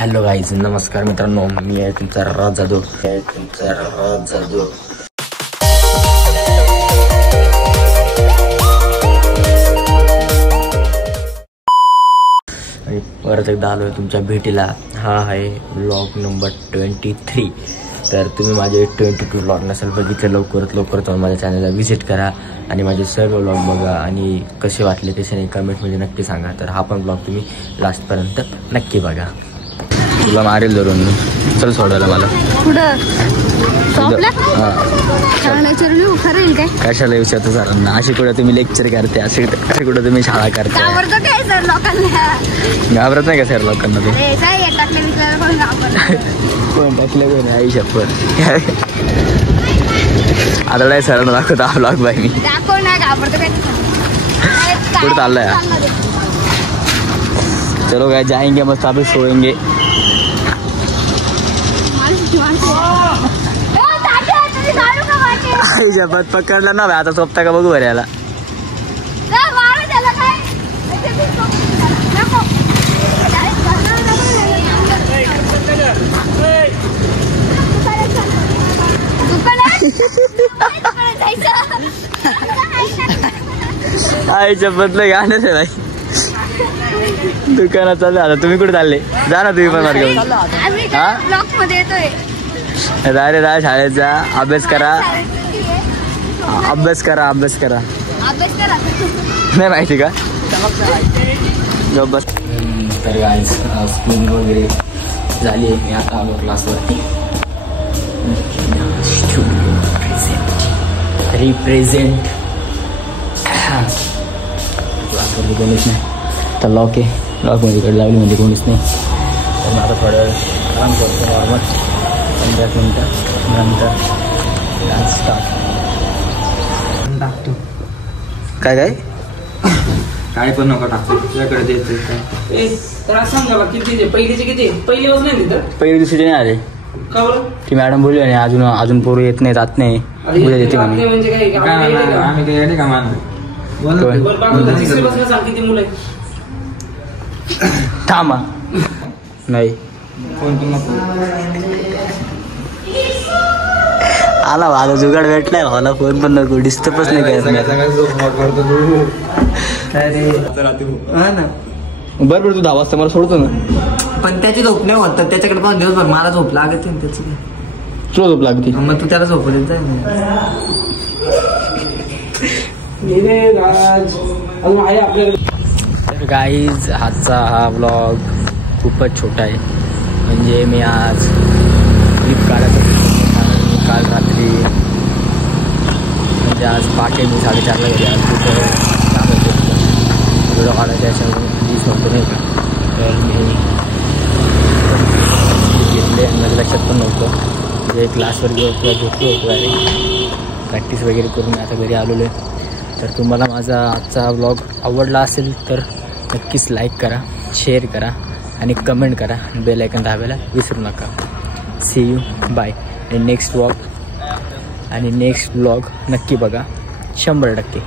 Hello guys, नमस्कार मित्रांनो, मी आहे तुमचा राज जाधव. आणि परत एकदा आलो आहे तुमच्या भेटीला. हा आहे व्लॉग नंबर 23. तर तुम्ही माझे 22 व्लॉग नसेल बघितले, लवकरात लवकर जाऊन माझ्या चॅनलला व्हिजिट करा आणि माझे सर्व व्लॉग बघा आणि कसे वाटले कसे नाही कमेंटमध्ये नक्की सांगा. तर हा पण व्लॉग तुम्ही लास्टपर्यंत नक्की बघा. तुला मारेल धरून चल सोडायला मला कशाला विचारतो सरांना. अशी कुठं तुम्ही लेक्चर करते, अशी कुठं तुम्ही शाळा करता. घाबरत नाही का सर लोकांना? कोण टाकले कोण आई शपथ. आता नाही सरांना दाखवतो हा ब्लॉग बाई. मी कुठं चाललाय? चलो काय जाएंगे, मस्त अभी सोएंगे. शपथ पकडला ना आता सोपता का बघू बरं याला. आई शपथ लय गाणं आहे भाई. दुकानात चालू आता. तुम्ही कुठे चालले? जा ना तुम्ही पण मार्ग. अरे जा शाळेचा अभ्यास करा. नाही माहिती का? बस. तर गाईज स्कूल वगैरे झाली आहे. मी आता आलो क्लासवरती. रिप्रेझेंट. क्लासवरती कोणीच नाही. तर लॉक आहे. लॉकमध्ये इकडे लावली म्हणजे कोणीच नाही. तर मग आता थोडं आराम करतो नॉर्मल 15 मिनटं नंतर डान्स स्टार्ट टाकतो. काय पण नको टाकतो. तुझ्याकडे देते काय सांगा. किती पहिलीचे किती? पहिली वाज नाही तिथं. पहिली दुसरी नाही आले का बरं? ती मॅडम बोलली आणि अजून पोरं येत नाही, जात नाही. उद्या देते म्हणे. आम्ही काही येणे का मान किती मुलं थांबा नाही आला माझा जुगाड भेटलाय. मला फोन पण नको, डिस्टर्बच नाही काय. बरोबर तू 10 वाजता मला सोडतो ना. पण त्याची झोप नाही होत. त्याच्याकडे पाहून दिवसभर मला झोप लागत नाही. त्याची तुला झोप लागते मग तू त्याला झोप देत. तर गाईज आजचा हा व्लॉग खूपच छोटा आहे. म्हणजे मी आज क्लिप काढत काल रात्री म्हणजे आज पहाटे मी 4:30ला गेले. आज तिथं व्हिडिओ काढायच्या याच्यावर 20 होतं नाही का. तर मी घेतले आणि माझ्या लक्षात पण नव्हतं. म्हणजे क्लासवर घेतलो होतो आणि प्रॅक्टिस वगैरे करून आता घरी आलेलो आहे. तर तुम्हाला माझा आजचा हा व्लॉग आवडला असेल तर नक्कीच लाईक करा, शेअर करा आणि कमेंट करा. बेल आयकॉन दाबायला विसरू नका. See you bye. आणि नेक्स्ट व्लॉग नक्की बघा 100%.